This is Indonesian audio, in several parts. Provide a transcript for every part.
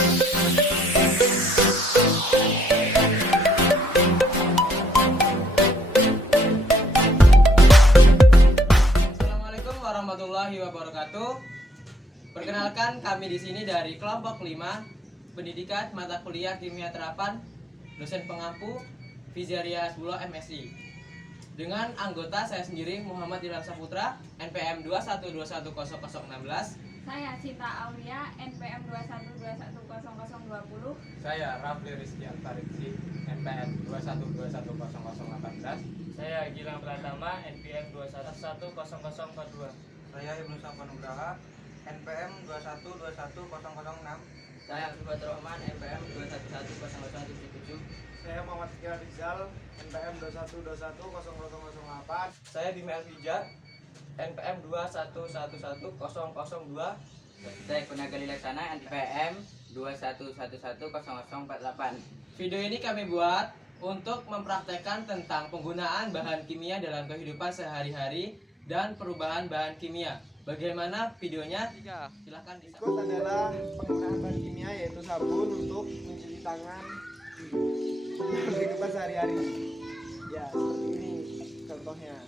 Assalamualaikum warahmatullahi wabarakatuh. Perkenalkan, kami di sini dari kelompok 5 Pendidikan Mata Kuliah Kimia Terapan, dosen pengampu Fizaria Hasbullah MSI. Dengan anggota saya sendiri Muhammad Ilham Saputra, NPM 2121016. Saya Cinta Aulia, NPM 2121020. Saya Rafli Rizky Antariksi, NPM 2121018. Saya Gilang Pratama, NPM 2110042. Saya Ibnu Safwan Nugraha, NPM 2121006. Saya Abdul Rahman, NPM 2110077. Saya Muhammad Fikar Rizal, NPM 2121008. Saya Bima Elfijat, NPM 2111002. Saya Kunagali Laksana, NPM 2111048. Video ini kami buat untuk mempraktekkan tentang penggunaan bahan kimia dalam kehidupan sehari-hari dan perubahan bahan kimia. Bagaimana videonya? Silahkan Berikut adalah penggunaan bahan kimia yaitu sabun untuk mencuci tangan dalam kehidupan sehari-hari. Ya, seperti ini contohnya.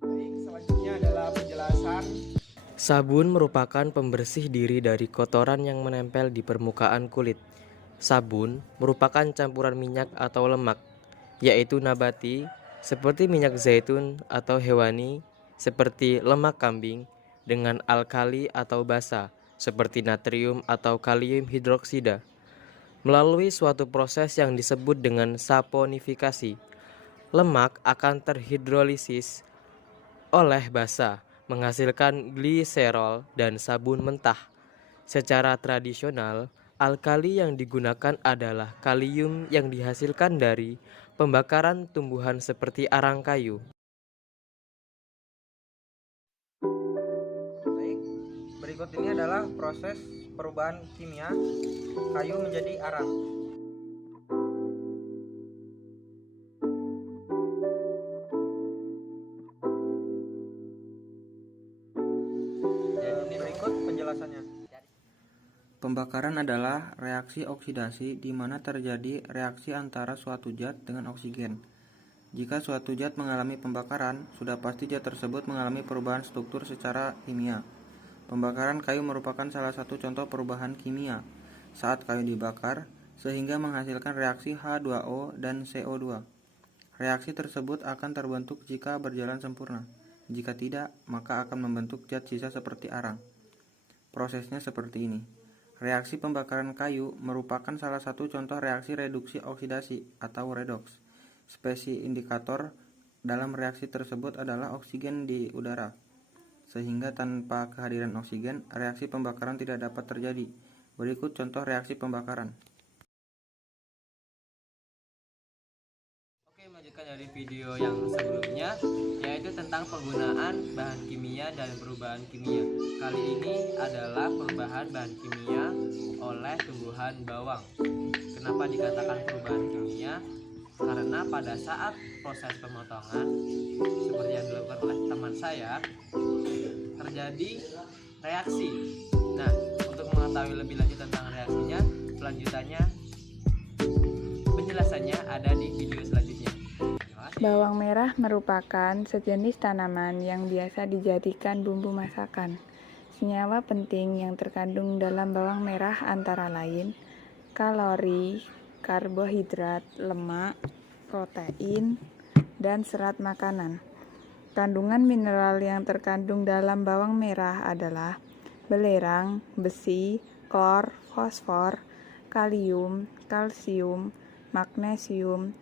Baik, selanjutnya adalah penjelasan. Sabun merupakan pembersih diri dari kotoran yang menempel di permukaan kulit. Sabun merupakan campuran minyak atau lemak, yaitu nabati seperti minyak zaitun atau hewani seperti lemak kambing dengan alkali atau basa seperti natrium atau kalium hidroksida. Melalui suatu proses yang disebut dengan saponifikasi, lemak akan terhidrolisis oleh basa menghasilkan gliserol dan sabun mentah. Secara tradisional, alkali yang digunakan adalah kalium yang dihasilkan dari pembakaran tumbuhan seperti arang kayu. Baik, berikut ini adalah proses perubahan kimia kayu menjadi arang. Berikut penjelasannya. Pembakaran adalah reaksi oksidasi di mana terjadi reaksi antara suatu zat dengan oksigen. Jika suatu zat mengalami pembakaran, sudah pasti zat tersebut mengalami perubahan struktur secara kimia. Pembakaran kayu merupakan salah satu contoh perubahan kimia saat kayu dibakar sehingga menghasilkan reaksi H2O dan CO2. Reaksi tersebut akan terbentuk jika berjalan sempurna. Jika tidak, maka akan membentuk zat sisa seperti arang. Prosesnya seperti ini. Reaksi pembakaran kayu merupakan salah satu contoh reaksi reduksi oksidasi atau redoks. Spesies indikator dalam reaksi tersebut adalah oksigen di udara. Sehingga tanpa kehadiran oksigen, reaksi pembakaran tidak dapat terjadi. Berikut contoh reaksi pembakaran. Oke, melanjutkan dari video yang sebelumnya, yaitu tentang penggunaan bahan kimia dan perubahan kimia. Kali ini adalah perubahan bahan kimia oleh tumbuhan bawang. Kenapa dikatakan perubahan kimia? Karena pada saat proses pemotongan, seperti yang dilakukan oleh teman saya, terjadi reaksi. Nah, untuk mengetahui lebih lanjut tentang reaksinya, selanjutnya penjelasannya ada di video selanjutnya. Bawang merah merupakan sejenis tanaman yang biasa dijadikan bumbu masakan. Senyawa penting yang terkandung dalam bawang merah antara lain kalori, karbohidrat, lemak, protein, dan serat makanan. Kandungan mineral yang terkandung dalam bawang merah adalah belerang, besi, klor, fosfor, kalium, kalsium, magnesium,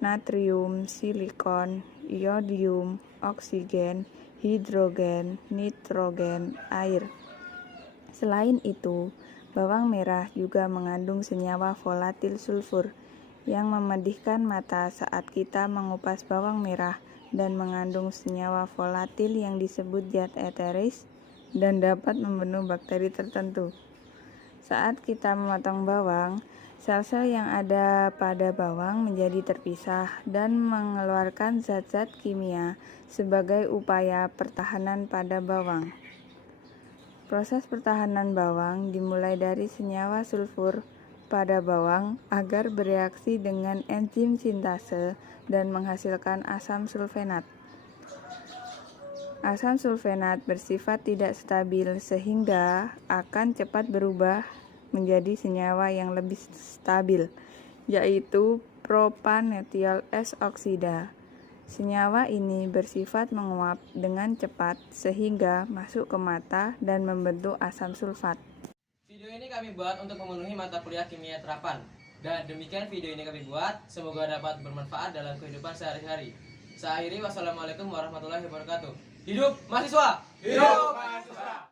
natrium, silikon, iodium, oksigen, hidrogen, nitrogen, air. Selain itu, bawang merah juga mengandung senyawa volatil sulfur yang memedihkan mata saat kita mengupas bawang merah dan mengandung senyawa volatil yang disebut zat eteris dan dapat membunuh bakteri tertentu. Saat kita memotong bawang, Sel-sel yang ada pada bawang menjadi terpisah dan mengeluarkan zat-zat kimia sebagai upaya pertahanan pada bawang. Proses pertahanan bawang dimulai dari senyawa sulfur pada bawang agar bereaksi dengan enzim sintase dan menghasilkan asam sulfenat. Asam sulfenat bersifat tidak stabil sehingga akan cepat berubah menjadi senyawa yang lebih stabil, yaitu propanetiol S oksida. Senyawa ini bersifat menguap dengan cepat sehingga masuk ke mata dan membentuk asam sulfat. Video ini kami buat untuk memenuhi mata kuliah kimia terapan. Dan demikian video ini kami buat, semoga dapat bermanfaat dalam kehidupan sehari-hari. Saya akhiri, wassalamualaikum warahmatullahi wabarakatuh. Hidup mahasiswa! Hidup mahasiswa!